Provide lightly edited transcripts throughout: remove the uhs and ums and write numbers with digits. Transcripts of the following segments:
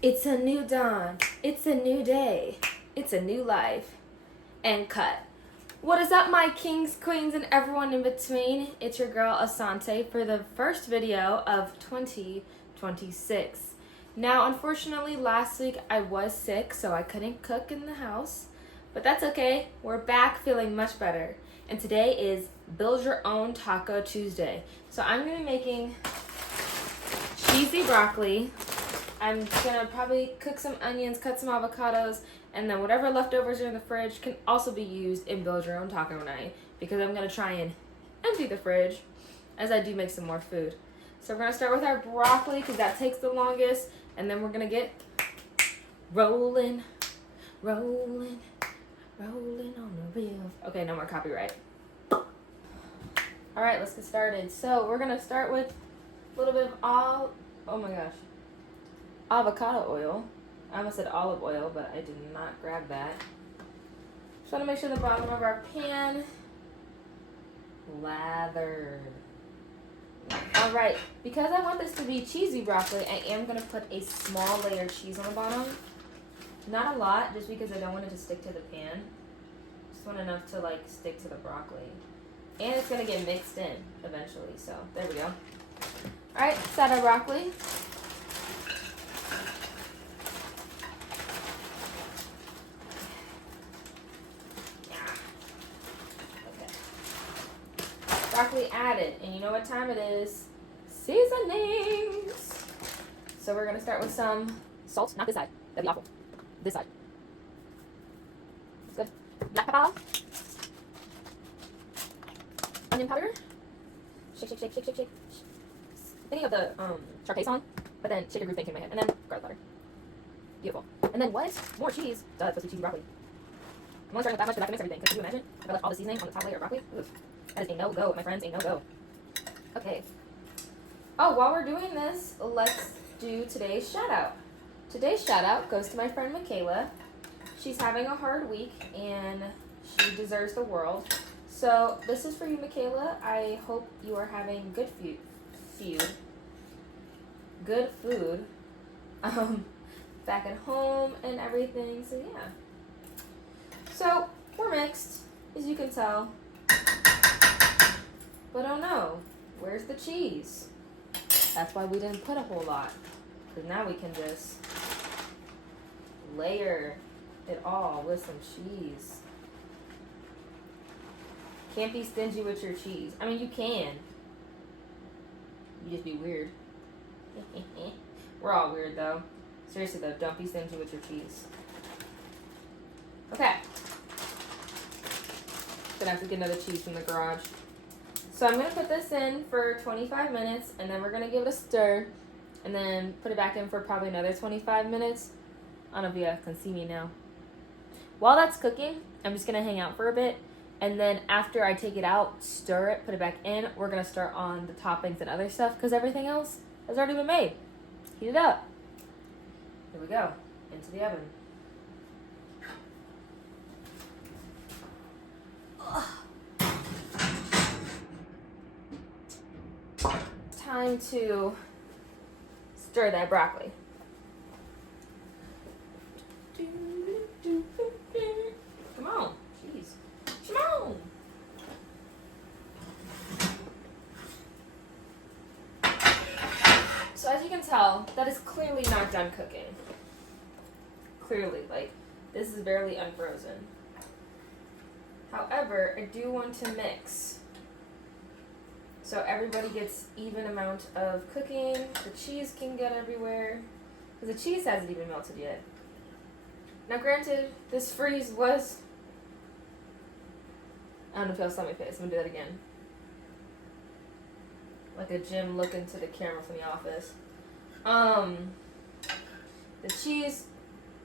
It's a new dawn. It's a new day. It's a new life. And cut. What is up, my kings, queens, and everyone in between? It's your girl Asante for the first video of 2026. Now, unfortunately, last week I was sick, so I couldn't cook in the house. But that's okay. We're back feeling much better. And today is Build Your Own Taco Tuesday. So I'm going to be making cheesy broccoli. I'm going to probably cook some onions, cut some avocados, and then whatever leftovers are in the fridge can also be used in Build Your Own Taco night, because I'm going to try and empty the fridge as I do make some more food. So we're going to start with our broccoli because that takes the longest, and then we're going to get rolling on the wheel. Okay, no more copyright. All right, let's get started. So we're going to start with a little bit of avocado oil. I almost said olive oil, but I did not grab that. Just want to make sure the bottom of our pan lathered. All right, because I want this to be cheesy broccoli, I am going to put a small layer of cheese on the bottom. Not a lot, just because I don't want it to stick to the pan. Just want enough to like stick to the broccoli. And it's going to get mixed in eventually, so there we go. All right, set our broccoli. Broccoli added, and you know what time it is? Seasonings. So we're gonna start with some salt. Not this side. That'd be awful. This side. That's good. Black pepper. Onion powder. Shake, shake, shake, shake, shake, shake. Thinking of the Sharpay song, but then shake a group thing came in my head, and then garlic butter. Beautiful. And then what? More cheese. Duh, it's supposed to be cheesy broccoli. I'm only starting with that much because I can mix everything. Because can you imagine if I left all the seasoning on the top layer of broccoli? Oof. That is a no-go, my friends, a no-go. Okay. Oh, while we're doing this, let's do today's shout-out. Today's shout-out goes to my friend Michaela. She's having a hard week, and she deserves the world. So this is for you, Michaela. I hope you are having good food back at home and everything. So, yeah. So, we're mixed, as you can tell. But oh no, where's the cheese? That's why we didn't put a whole lot. Because now we can just layer it all with some cheese. Can't be stingy with your cheese. I mean, you can. You just be weird. We're all weird though. Seriously though, don't be stingy with your cheese. Okay. Gonna have to get another cheese from the garage. So I'm going to put this in for 25 minutes, and then we're going to give it a stir, and then put it back in for probably another 25 minutes. I don't know if you guys can see me now. While that's cooking, I'm just going to hang out for a bit, and then after I take it out, stir it, put it back in, we're going to start on the toppings and other stuff, because everything else has already been made. Heat it up. Here we go. Into the oven. Time to stir that broccoli. Come on, jeez, come on. So as you can tell, that is clearly not done cooking. Clearly, like, this is barely unfrozen. However, I do want to mix, so everybody gets even amount of cooking. The cheese can get everywhere, because the cheese hasn't even melted yet. Now granted, this freeze was, I don't know if y'all saw my face, I'm gonna do that again. Like a Jim look into the camera from the office. The cheese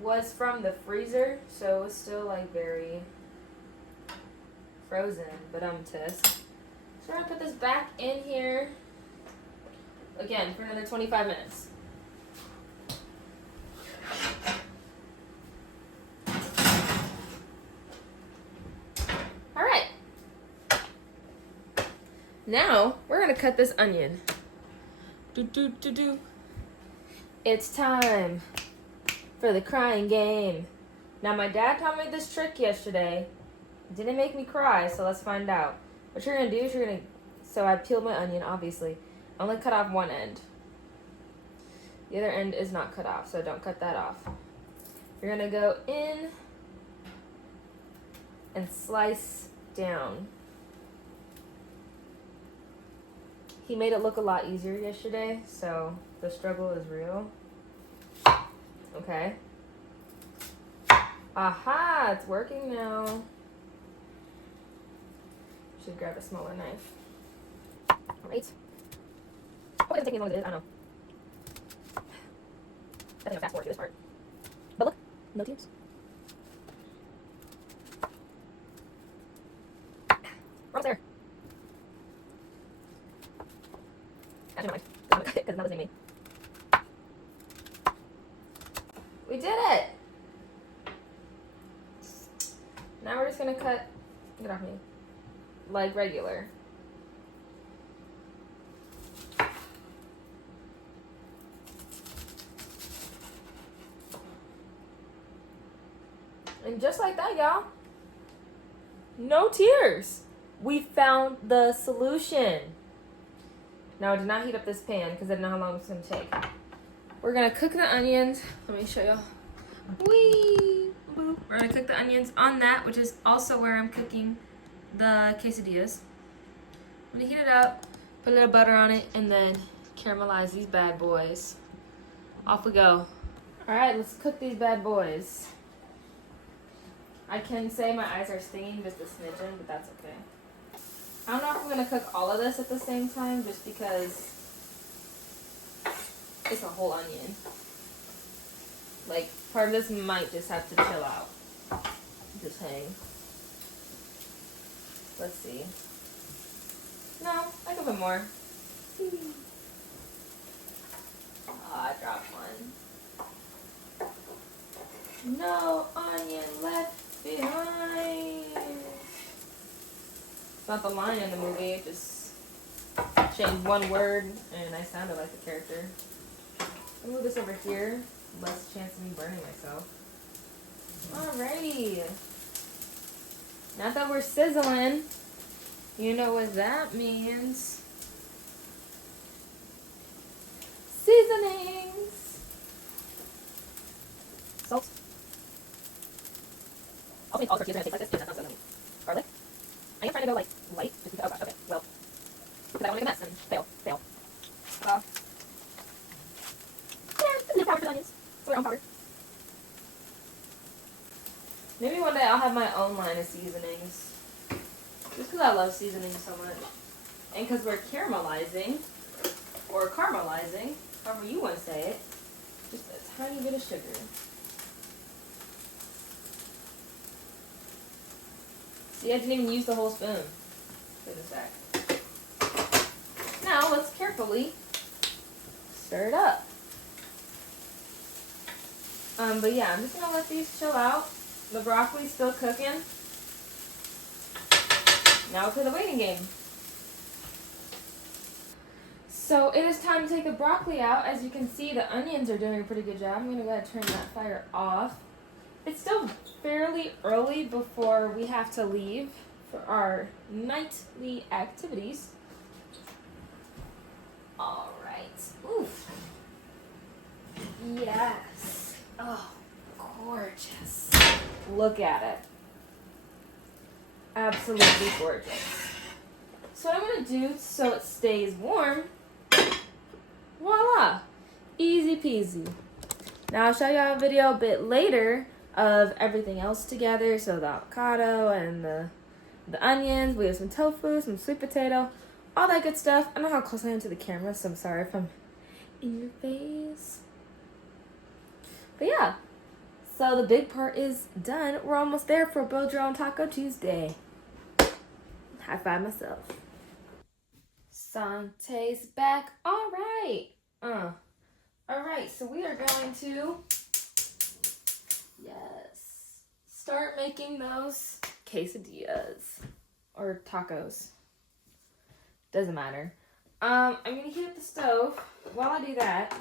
was from the freezer, so it was still like very frozen, but tisk. So we're gonna put this back in here again for another 25 minutes. All right. Now we're gonna cut this onion. It's time for the crying game. Now, my dad taught me this trick yesterday. It didn't make me cry, so let's find out. What you're going to do is so I peeled my onion, obviously. I only cut off one end. The other end is not cut off, so don't cut that off. You're going to go in and slice down. He made it look a lot easier yesterday, so the struggle is real. Okay. Aha, it's working now. Should grab a smaller knife. Alright. Oh, it doesn't take me as long as it is, I don't know. I think I'll fast forward to this part. But look, no tears. We're almost there. Actually, no, I'm gonna cut it because it's not me. We did it! Now we're just gonna cut, get off me, like regular. And just like that, y'all, no tears. We found the solution. Now, I did not heat up this pan because I didn't know how long it's going to take. We're going to cook the onions. Let me show y'all. Whee! We're going to cook the onions on that, which is also where I'm cooking the quesadillas. I'm going to heat it up, put a little butter on it, and then caramelize these bad boys. Off we go. All right, let's cook these bad boys. I can say my eyes are stinging just a smidgen, but that's okay. I don't know if I'm going to cook all of this at the same time just because it's a whole onion. Like, part of this might just have to chill out. Just hang. Let's see. No, I can put more. Oh, I dropped one. No onion left behind. It's not the line in the movie, it just changed one word and I sounded like the character. I'll move this over here, less chance of me burning myself. Alrighty. Now that we're sizzling, you know what that means. Seasonings. Salt. I'll make all the tortillas are gonna taste like this. That's not so yummy. Garlic. I am trying to go like light, just because, oh gosh, okay, well, because I want to make a mess and fail. Yeah, a little powder for the onions, so we're on powder. Maybe one day I'll have my own line of seasonings, just because I love seasonings so much, and because we're caramelizing, or caramelizing, however you want to say it, just a tiny bit of sugar. See, I didn't even use the whole spoon. Put this back. Now, let's carefully stir it up. But yeah, I'm just going to let these chill out. The broccoli's still cooking. Now for the waiting game. So it is time to take the broccoli out. As you can see, the onions are doing a pretty good job. I'm going to go ahead and turn that fire off. It's still fairly early before we have to leave for our nightly activities. All right. Oof. Yes. Oh, gorgeous. Look at it. Absolutely gorgeous. So what I'm going to do so it stays warm, voila, easy peasy. Now I'll show y'all a video a bit later of everything else together. So the avocado and the onions, we have some tofu, some sweet potato, all that good stuff. I don't know how close I am to the camera, so I'm sorry if I'm in your face. But yeah, so the big part is done. We're almost there for Build Your Own Taco Tuesday. High five myself. Asante's back. All right. All right, so we are going to, yes, start making those quesadillas or tacos. Doesn't matter. I'm gonna heat up the stove. While I do that,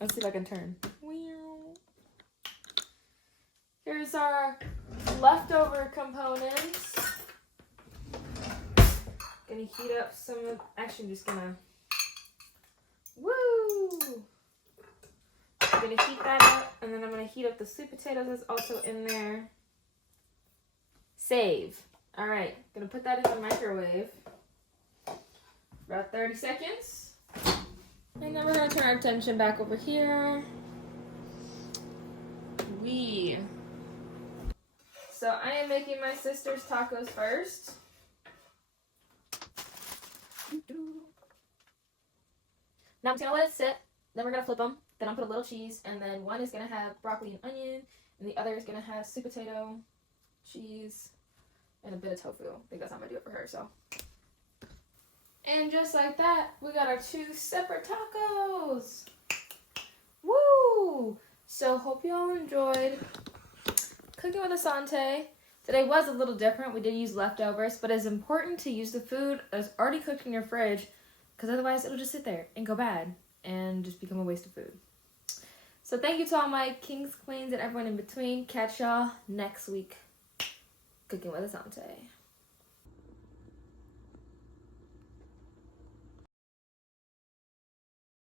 let's see if I can turn. Here's our leftover components. Gonna heat up some of, actually I'm just gonna, woo! I'm gonna heat that up, and then I'm gonna heat up the sweet potatoes that's also in there. Save. All right, gonna put that in the microwave for about 30 seconds. And then we're gonna turn our attention back over here. So I am making my sister's tacos first. Now I'm just gonna let it sit. Then we're gonna flip them. Then I'll put a little cheese, and then one is gonna have broccoli and onion, and the other is gonna have sweet potato, cheese, and a bit of tofu. I think that's how I'm gonna do it for her. So, and just like that, we got our 2 separate tacos. Woo! So hope you all enjoyed cooking with Asante. Today was a little different. We did use leftovers, but it's important to use the food that's already cooked in your fridge, because otherwise it'll just sit there and go bad and just become a waste of food. So thank you to all my kings, queens, and everyone in between. Catch y'all next week. Cooking with Asante.